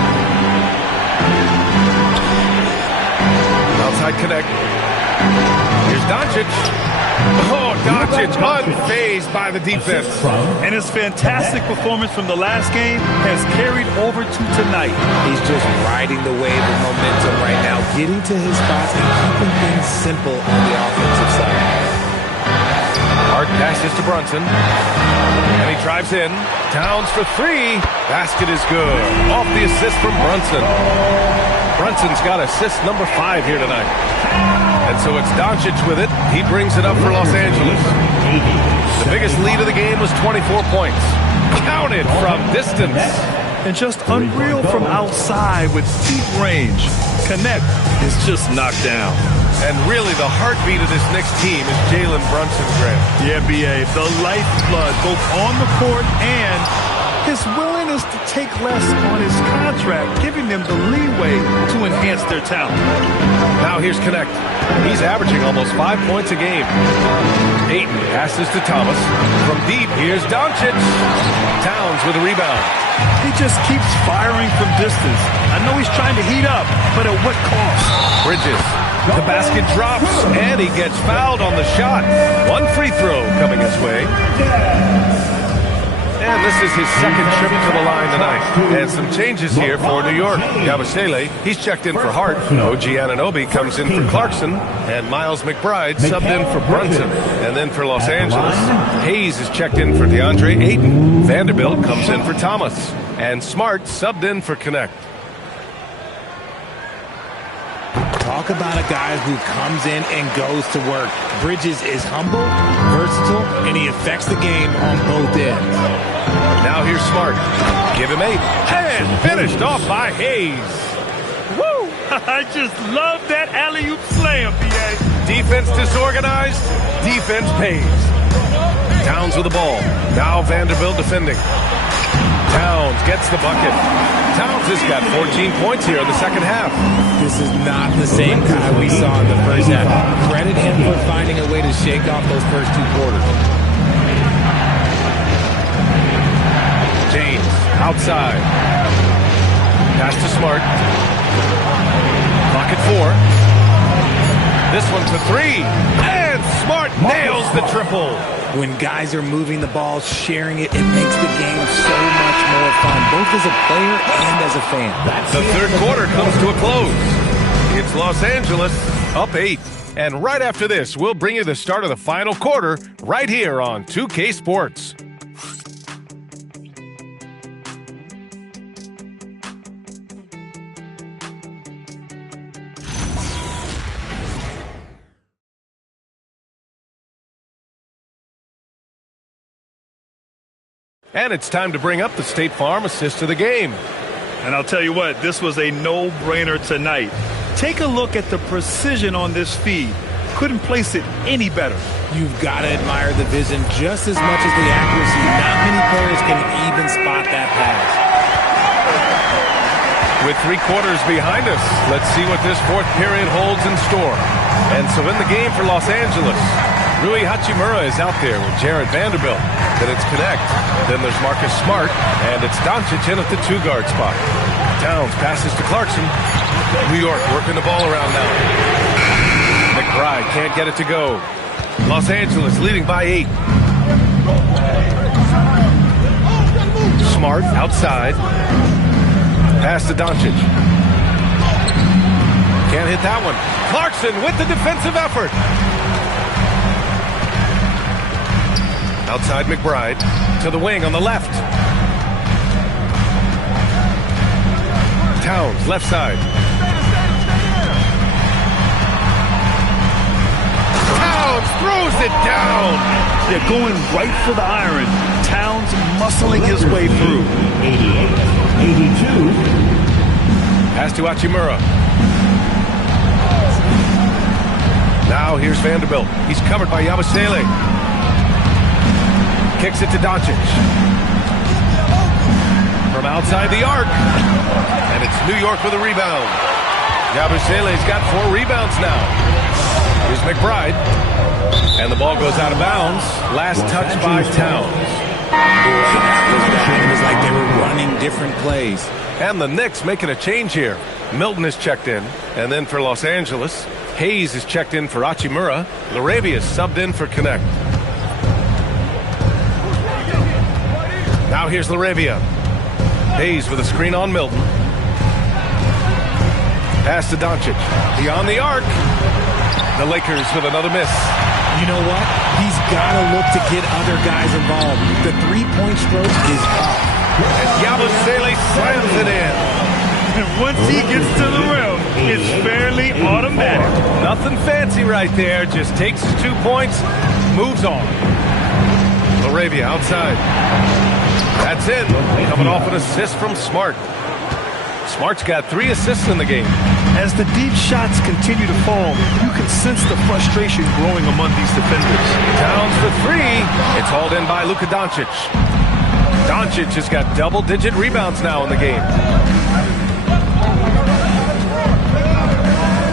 Outside connect. Here's Doncic. Oh, Doncic unfazed by the defense. And his fantastic performance from the last game has carried over to tonight. He's just riding the wave of momentum right now, getting to his spots and keeping things simple on the offensive side. Hard passes to Brunson. And he drives in. Towns for 3. Basket is good. Off the assist from Brunson. Brunson's got assist number 5 here tonight. And so it's Doncic with it. He brings it up for Los Angeles. The biggest lead of the game was 24 points. Counted from distance. And just unreal from outside with deep range. Connect is just knocked down. And really, the heartbeat of this Knicks team is Jalen Brunson, Grant. Yeah, B.A., the lifeblood, both on the court and his willingness to take less on his contract, giving them the leeway to enhance their talent. Now here's Connect. He's averaging almost 5 points a game. Ayton passes to Thomas. From deep, here's Doncic. Towns with a rebound. He just keeps firing from distance. I know he's trying to heat up, but at what cost? Bridges. The basket drops, and he gets fouled on the shot. One free throw coming his way. And this is his second trip to the line tonight. And some changes here for New York. Yabusele, he's checked in for Hart. OG Anunoby comes in for Clarkson. And Miles McBride subbed in for Brunson. And then for Los Angeles, Hayes is checked in for DeAndre Ayton. Vanderbilt comes in for Thomas. And Smart subbed in for Connect. Talk about a guy who comes in and goes to work. Bridges is humble, versatile, and he affects the game on both ends. Now here's Smart. Give him 8. And finished off by Hayes. Woo! I just love that alley-oop slam, B.A. Defense disorganized. Defense pays. Towns with the ball. Now Vanderbilt defending. Towns gets the bucket. Towns has got 14 points here in the second half. This is not the same guy we saw in the first half. Credit him for finding a way to shake off those first 2 quarters. James outside. Pass to Smart. Clock at 4. This one to 3. And Smart nails the triple. When guys are moving the ball, sharing it, it makes the game so much more fun, both as a player and as a fan. The third quarter comes to a close. It's Los Angeles up 8. And right after this, we'll bring you the start of the final quarter right here on 2K Sports. And it's time to bring up the State Farm assist of the game. And I'll tell you what, this was a no-brainer tonight. Take a look at the precision on this feed. Couldn't place it any better. You've got to admire the vision just as much as the accuracy. Not many players can even spot that pass. With 3 quarters behind us, let's see what this fourth period holds in store. And so in the game for Los Angeles, Rui Hachimura is out there with Jared Vanderbilt. Then it's Connect. Then there's Marcus Smart. And it's Doncic in at the 2-guard spot. Towns passes to Clarkson. New York working the ball around now. McBride can't get it to go. Los Angeles leading by 8. Smart outside. Pass to Doncic. Can't hit that one. Clarkson with the defensive effort. Outside McBride to the wing on the left. Towns left side. Towns throws it down. They're going right for the iron. Towns muscling his way through. 88-82. Pass to Hachimura. Now here's Vanderbilt. He's covered by Yabusele. Kicks it to Doncic. From outside the arc. And it's New York with a rebound. Yabusele's got 4 rebounds now. Here's McBride. And the ball goes out of bounds. Last touch by Towns. It was like they were running different plays. And the Knicks making a change here. Milton is checked in. And then for Los Angeles, Hayes is checked in for Hachimura. Laravia is subbed in for Connect. Now here's Laravia. Hayes with a screen on Milton. Pass to Doncic. Beyond the arc. The Lakers with another miss. You know what? He's got to look to get other guys involved. The 3-point stroke is up. And Yabusele slams it in. And once he gets to the rim, it's fairly automatic. Nothing fancy right there. Just takes his 2 points, moves on. Laravia outside. That's it. Coming off an assist from Smart. Smart's got 3 assists in the game. As the deep shots continue to fall, you can sense the frustration growing among these defenders. Towns for 3. It's hauled in by Luka Doncic. Doncic has got double-digit rebounds now in the game.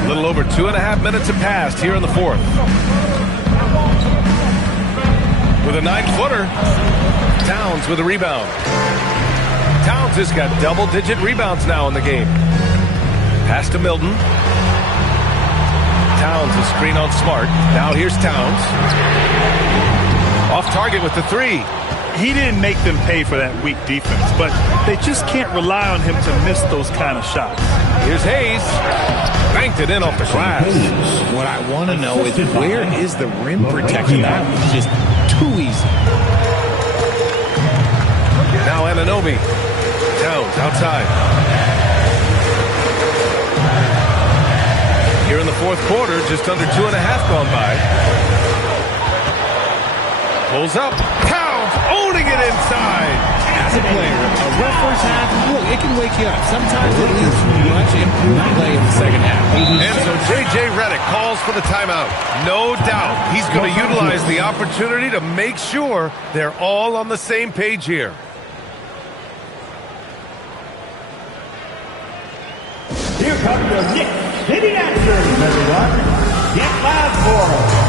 A little over 2.5 minutes have passed here in the fourth. With a 9-footer, Towns with a rebound. Towns has got double-digit rebounds now in the game. Pass to Milton. Towns a screen on Smart. Now here's Towns. Off target with the 3. He didn't make them pay for that weak defense, but they just can't rely on him to miss those kind of shots. Here's Hayes. Banked it in off the glass. What I want to know is where is the rim protection? That was just too easy. Now Anunoby. Towns outside. Here in the fourth quarter, just under 2.5 gone by. Pulls up. Towns owning it inside. As a player, a rough first half, look, it can wake you up. Sometimes it leads to much improved play in the second half. And so J.J. Redick calls for the timeout. No doubt he's going to utilize the opportunity to make sure they're all on the same page here. Here come the Knicks City Dancers, everyone. Get loud for them.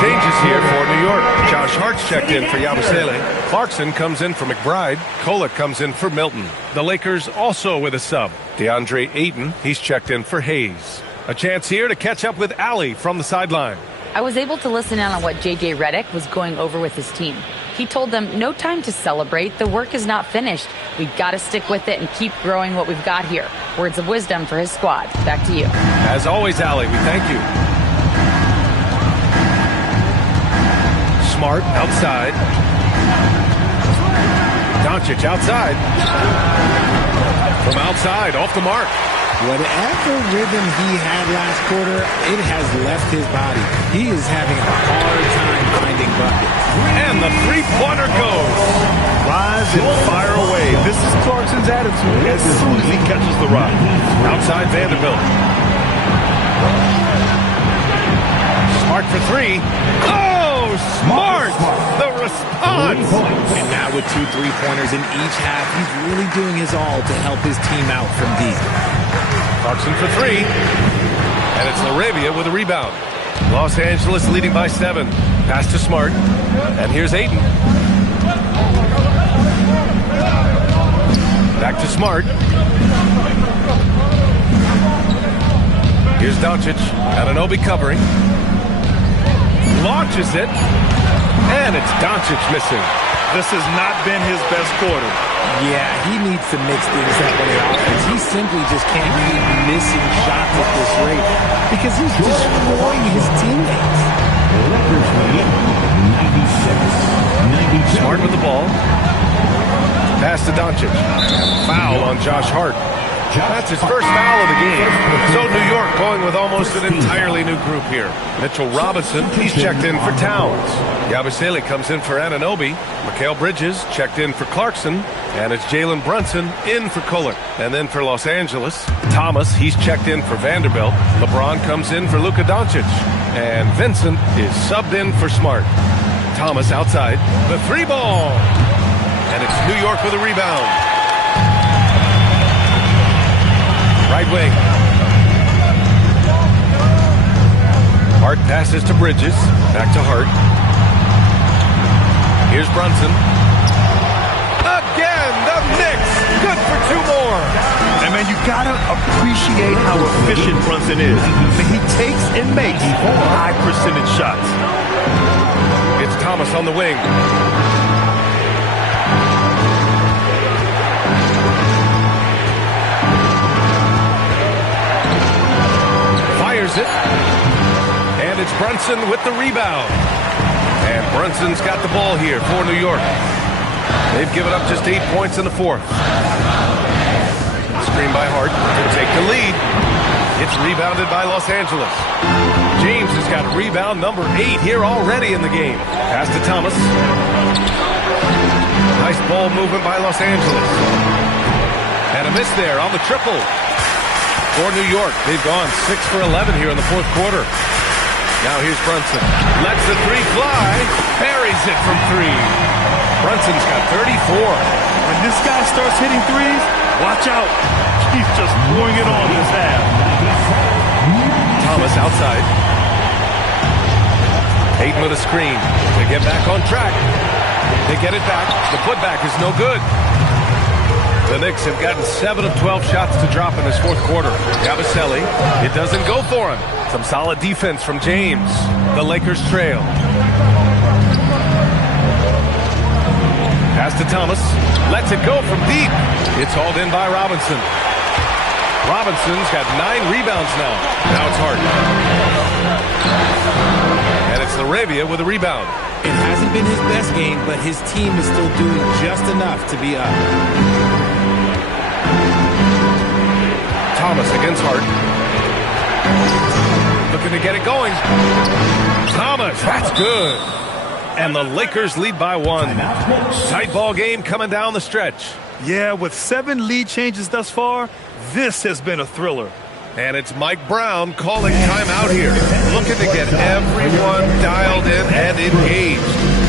Changes here for New York. Josh Hart's checked in for Yabusele. Clarkson comes in for McBride. Kolek comes in for Milton. The Lakers also with a sub. DeAndre Ayton, he's checked in for Hayes. A chance here to catch up with Allie from the sideline. I was able to listen in on what J.J. Redick was going over with his team. He told them, no time to celebrate. The work is not finished. We've got to stick with it and keep growing what we've got here. Words of wisdom for his squad. Back to you. As always, Allie, we thank you. Smart outside. Doncic outside. From outside, off the mark. Whatever rhythm he had last quarter, it has left his body. He is having a hard time finding buckets. And the three-pointer goes. Rise and fire away. This is Clarkson's attitude as soon as he catches the rock. Outside Vanderbilt. Smart for 3. Oh, Smart! The response! And now with 2 3-pointers in each half, he's really doing his all to help his team out from deep. Clarkson for 3. And it's Laravia with a rebound. Los Angeles leading by 7. Pass to Smart. And here's Ayton. Back to Smart. Here's Doncic. Anunoby covering. Launches it. And it's Doncic missing. This has not been his best quarter. Yeah, he needs to mix things up on the offense. He simply just can't keep missing shots at this rate because he's destroying his teammates. Smart with the ball. Pass to Doncic. Foul on Josh Hart. That's his first foul of the game. So New York going with almost an entirely new group here. Mitchell Robinson, he's checked in for Towns. Yabusele comes in for Anunoby. Mikal Bridges checked in for Clarkson. And it's Jalen Brunson in for Kolek. And then for Los Angeles, Thomas, he's checked in for Vanderbilt. LeBron comes in for Luka Doncic. And Vincent is subbed in for Smart. Thomas outside. The 3 ball. And it's New York with a rebound. Right wing. Hart passes to Bridges. Back to Hart. Here's Brunson. Again, the Knicks. Good for 2 more. And man, you gotta appreciate how efficient Brunson is. He takes and makes high percentage shots. It's Thomas on the wing. Fires it. And it's Brunson with the rebound. And Brunson's got the ball here for New York. They've given up just 8 points in the 4th. Screen by Hart to take the lead. It's rebounded by Los Angeles. James has got rebound number 8 here already in the game. Pass to Thomas. Nice ball movement by Los Angeles. And a miss there on the triple. For New York, they've gone 6 for 11 here in the 4th quarter. Now here's Brunson. Lets the 3 fly. Buries it from 3. Brunson's got 34. When this guy starts hitting threes, watch out. He's just pouring it on this half. Thomas outside. Ayton with a screen to get back on track. They get it back. The putback is no good. The Knicks have gotten 7 of 12 shots to drop in this 4th quarter. Yabusele, it doesn't go for him. Some solid defense from James. The Lakers trail. Pass to Thomas. Lets it go from deep. It's hauled in by Robinson. Robinson's got 9 rebounds now. Now it's Hart. And it's LaRavia with a rebound. It hasn't been his best game, but his team is still doing just enough to be up. Thomas against Hart. Looking to get it going. Thomas, that's good. And the Lakers lead by 1. Tight ball game coming down the stretch. Yeah, with 7 lead changes thus far, this has been a thriller. And it's Mike Brown calling timeout here. Looking to get everyone dialed in and engaged.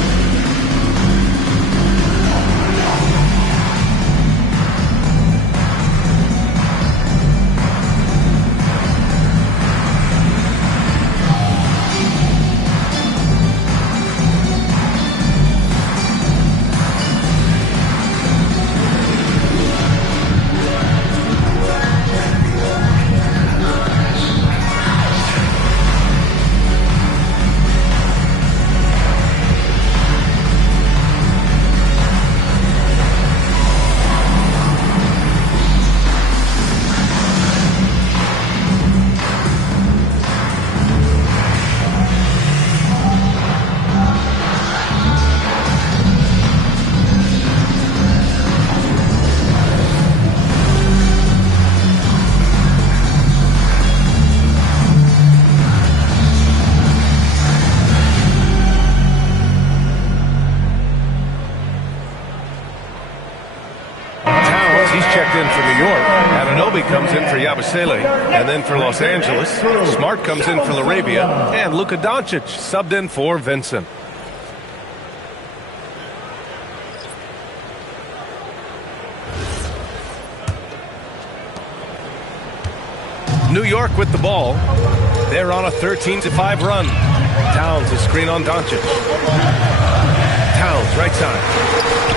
Comes in for Yabusele, and then for Los Angeles, Smart comes in for LaRavia, and Luka Doncic subbed in for Vincent. New York with the ball. They're on a 13-5 run. Towns a screen on Doncic. Towns, right side.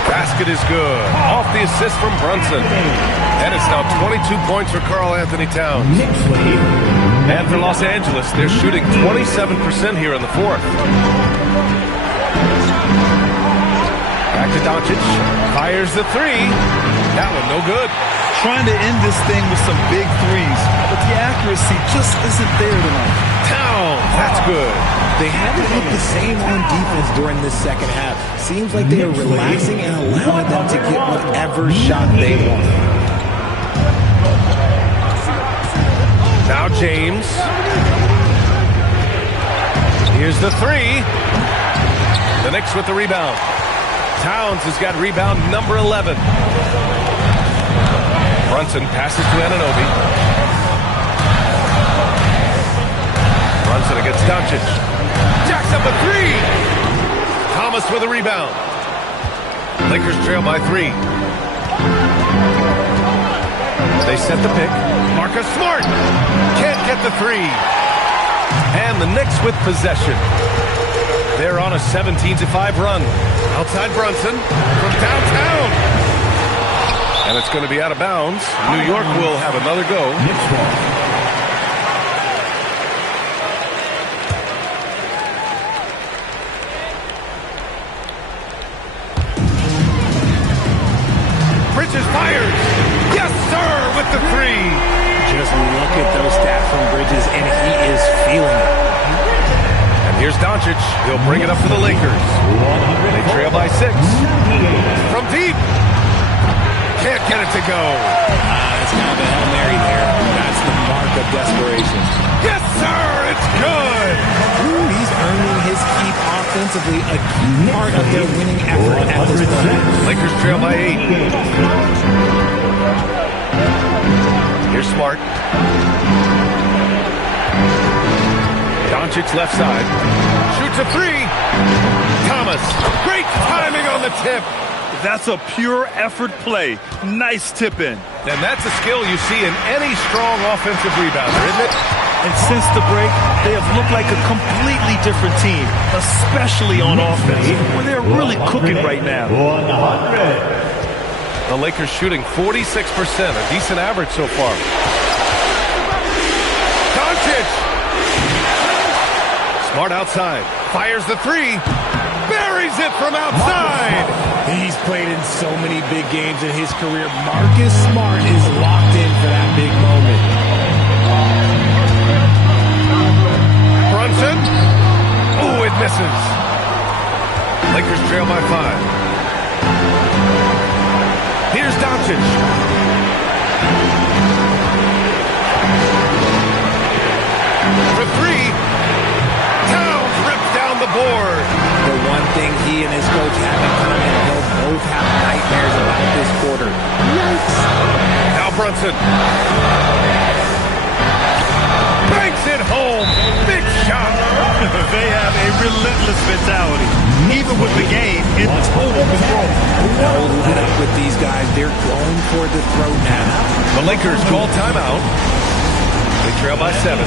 Basket is good. Off the assist from Brunson. And it's now 22 points for Karl Anthony Towns. And for Los Angeles, they're shooting 27% here in the 4th. Back to Doncic. Fires the 3. That one no good. Trying to end this thing with some big threes, but the accuracy just isn't there tonight. Towns, that's good. They haven't looked the same on defense during this second half. Seems like they are relaxing and allowing them to get whatever shot they want. Now James. Here's the 3. The Knicks with the rebound. Towns has got rebound number 11. Brunson passes to Anunoby. Brunson against Doncic. Jacks up a 3. Thomas with a rebound. Lakers trail by 3. They set the pick. Marcus Smart can't get the 3. And the Knicks with possession. They're on a 17-5 run. Outside Brunson from downtown. And it's going to be out of bounds. New York will have another go. Knicks ball. Bridges fires. Yes, sir, with the 3. Just look at those stats from Bridges, and he is feeling it. And here's Doncic. He'll bring it up for the Lakers. They trail by 6. From deep. Can't get it to go. It's kind of a Hail Mary there. That's the mark of desperation. Yes, sir, it's good. Ooh, he's earning his keep offensively, a key part of their winning effort at this point. Lakers trail by 8. Here's Smart. Doncic left side. Shoots a 3. Thomas. Great timing on the tip. That's a pure effort play. Nice tip in. And that's a skill you see in any strong offensive rebounder, isn't it? And since the break, they have looked like a completely different team, especially on offense, where they're really cooking right now. 100. The Lakers shooting 46%, a decent average so far. Doncic! Smart outside. Fires the 3. Buries it from outside. He's played in so many big games in his career. Marcus Smart is locked in for that big moment. Brunson. Oh, it misses. Lakers trail by 5. Here's Doncic. For 3. Towns rips down the board. The one thing he and his coach have in common, they'll both have nightmares about this quarter. Yikes. Now Brunson. Banks it home. Big shot. They have a relentless mentality. Even with the game in total control. No let up with these guys. They're going for the throat now. The Lakers call timeout. They trail by 7.